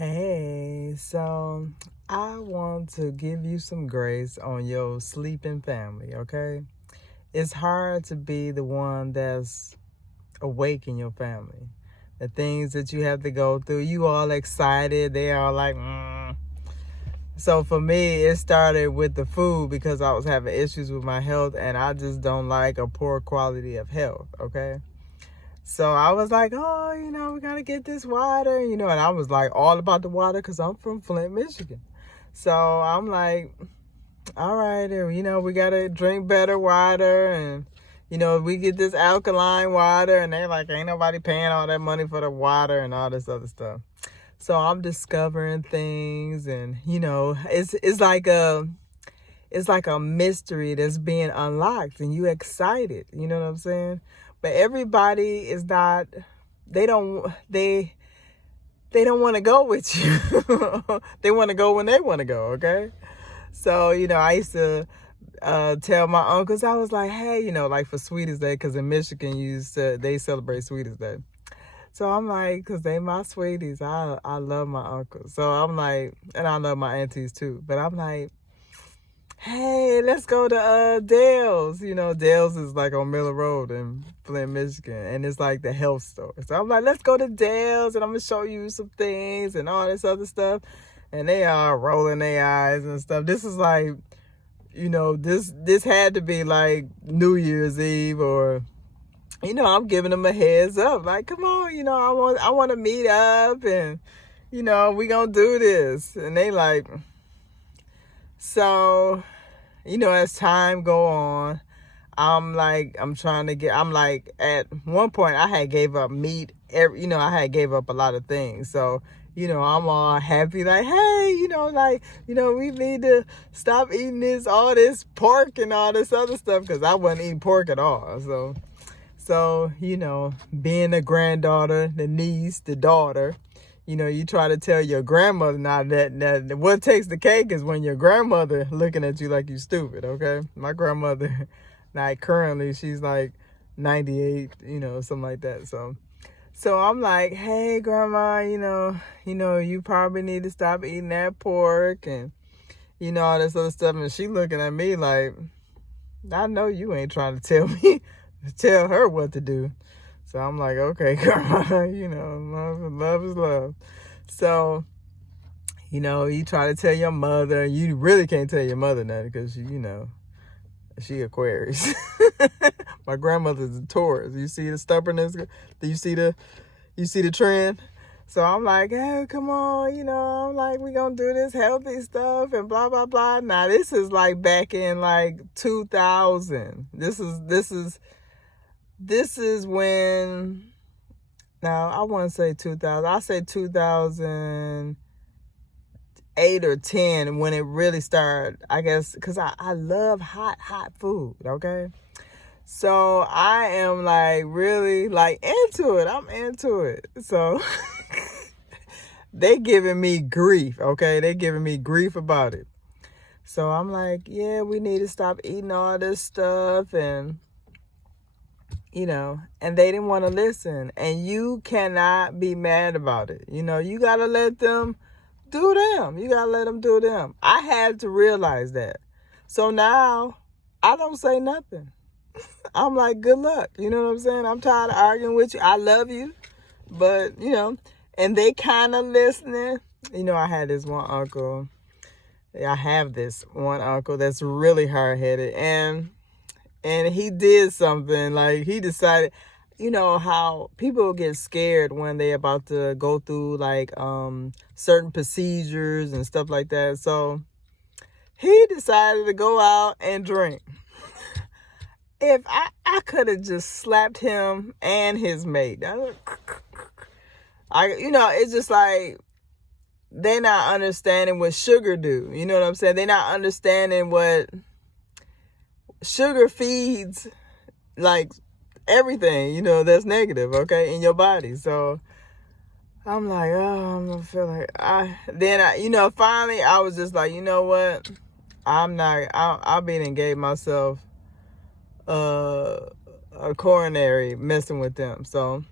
Hey, so I want to give you some grace on your sleeping family, okay? It's hard to be the one that's awake in your family. The things that you have to go through, you all excited, they are like, So for me, it started with the food because I was having issues with my health and I just don't like a poor quality of health, okay? So I was like, oh, we got to get this water, and I was like all about the water because I'm from Flint, Michigan. So I'm like, all right, and, we got to drink better water, and, we get this alkaline water, and they're like, ain't nobody paying all that money for the water and all this other stuff. So I'm discovering things, and, it's like a mystery that's being unlocked, and you excited, you know what I'm saying? But everybody is not, they don't want to go with you. They want to go when they want to go, okay? So, I used to tell my uncles, I was like, hey, like for Sweetest Day, because in Michigan, they celebrate Sweetest Day. So I'm like, because they my sweeties, I love my uncles. So I'm like, and I love my aunties too. But I'm like, hey, let's go to Dale's. Dale's is like on Miller Road in Flint, Michigan. And it's like the health store. So I'm like, let's go to Dale's and I'm going to show you some things and all this other stuff. And they are rolling their eyes and stuff. This is like, this had to be like New Year's Eve or, I'm giving them a heads up. Like, come on, I want to meet up and, we going to do this. And they like... So, as time go on, I'm like at one point I had gave up meat. I had gave up a lot of things. So, I'm all happy like, hey, we need to stop eating all this pork and all this other stuff because I wasn't eating pork at all. So, being a granddaughter, the niece, the daughter, you try to tell your grandmother now that what takes the cake is when your grandmother looking at you like you stupid, okay? My grandmother, like currently, she's like 98, something like that. So I'm like, hey, grandma, you probably need to stop eating that pork and, all this other stuff. And she looking at me like, I know you ain't trying to tell her what to do. So I'm like, okay, grandma, love is love. So, you try to tell your mother, you really can't tell your mother nothing because, she Aquarius. My grandmother's a Taurus. You see the stubbornness? You see the trend? So I'm like, hey, come on, I'm like, we gonna do this healthy stuff and blah, blah, blah. Now, this is like back in like 2000. This is when, now I want to say 2000. I say 2008 or 10 when it really started, I guess, because I love hot food, okay? So I am like really like into it. I'm into it. So they giving me grief, okay? They giving me grief about it. So I'm like, yeah, we need to stop eating all this stuff and... and they didn't want to listen. And you cannot be mad about it. You got to let them do them. You got to let them do them. I had to realize that. So now I don't say nothing. I'm like, good luck. You know what I'm saying? I'm tired of arguing with you. I love you. But, and they kind of listening. I had this one uncle. I have this one uncle that's really hard-headed. And he did something, like he decided, how people get scared when they about to go through like certain procedures and stuff like that. So he decided to go out and drink. If I could have just slapped him and his mate. It's just like they're not understanding what sugar do. You know what I'm saying? They're not understanding what sugar feeds like everything, that's negative, okay, in your body. So I'm like, oh, I'm gonna feel like finally I was just like, you know what? I've been and gave myself a coronary messing with them. So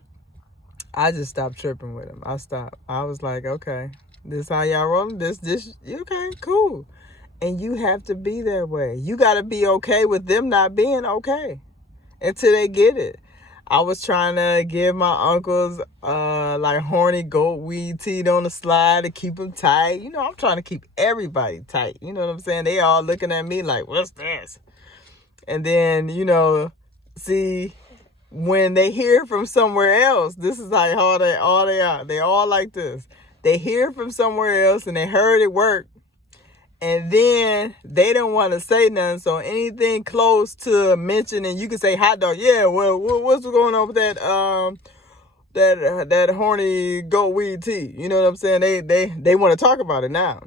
I just stopped tripping with them. I stopped. I was like, okay, This how y'all rolling? This, okay, cool. And you have to be that way. You got to be okay with them not being okay until they get it. I was trying to give my uncles like horny goat weed tea on the slide to keep them tight. You know, I'm trying to keep everybody tight. You know what I'm saying? They all looking at me like, what's this? And then, you know, see, when they hear from somewhere else, this is like how they are. They all like this. They hear from somewhere else and they heard it work. And then they don't want to say nothing. So anything close to mentioning, you can say hot dog. Yeah, well, what's going on with that horny goat weed tea? You know what I'm saying? They want to talk about it now,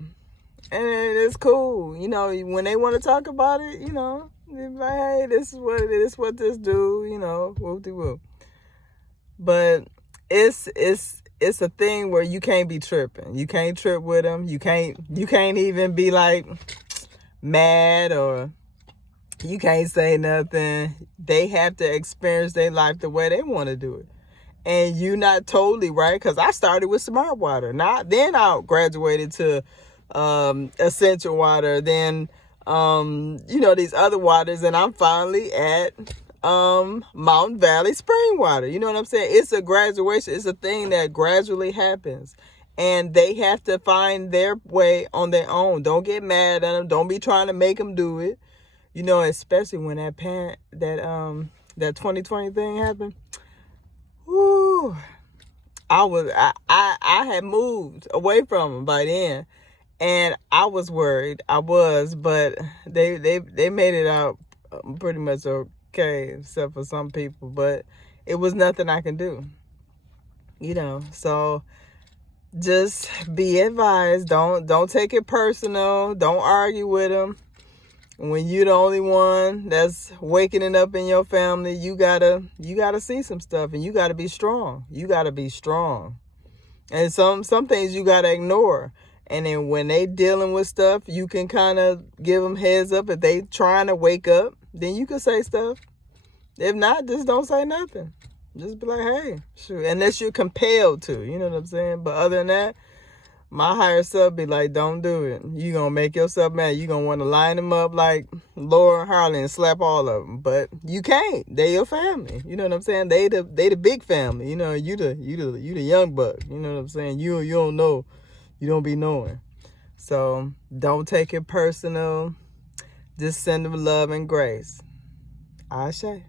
and it's cool. You know, when they want to talk about it, you know, they're like, hey, this is what it is. What this do? You know, whoop-de-whoop. But it's a thing where you can't be tripping. You can't trip with them. You can't even be like mad, or you can't say nothing. They have to experience their life the way they want to do it. And you not totally right, because I started with Smart Water. Then I graduated to Essential Water. Then you know, these other waters, and I'm finally at Mountain Valley Spring Water. You know what I'm saying? It's a graduation. It's a thing that gradually happens, and they have to find their way on their own. Don't get mad at them. Don't be trying to make them do it. You know, especially when that 2020 thing happened. Woo! I had moved away from them by then, and I was worried. But they made it out pretty much okay, except for some people. But it was nothing I can do, you know. So just be advised. Don't take it personal. Don't argue with them. When you're the only one that's waking it up in your family, you gotta see some stuff, and you gotta be strong. You gotta be strong, and some things you gotta ignore. And then when they dealing with stuff, you can kind of give them heads up. If they trying to wake up, then you can say stuff. If not, just don't say nothing. Just be like, hey, shoot. Unless you're compelled to, you know what I'm saying? But other than that, my higher self be like, don't do it. You gonna make yourself mad. You gonna want to line them up like Laura and Harley and slap all of them. But you can't. They your family. You know what I'm saying? They the big family. You know, you the young buck. You know what I'm saying? You don't know. You don't be knowing. So don't take it personal. Just send them love and grace. Ashe.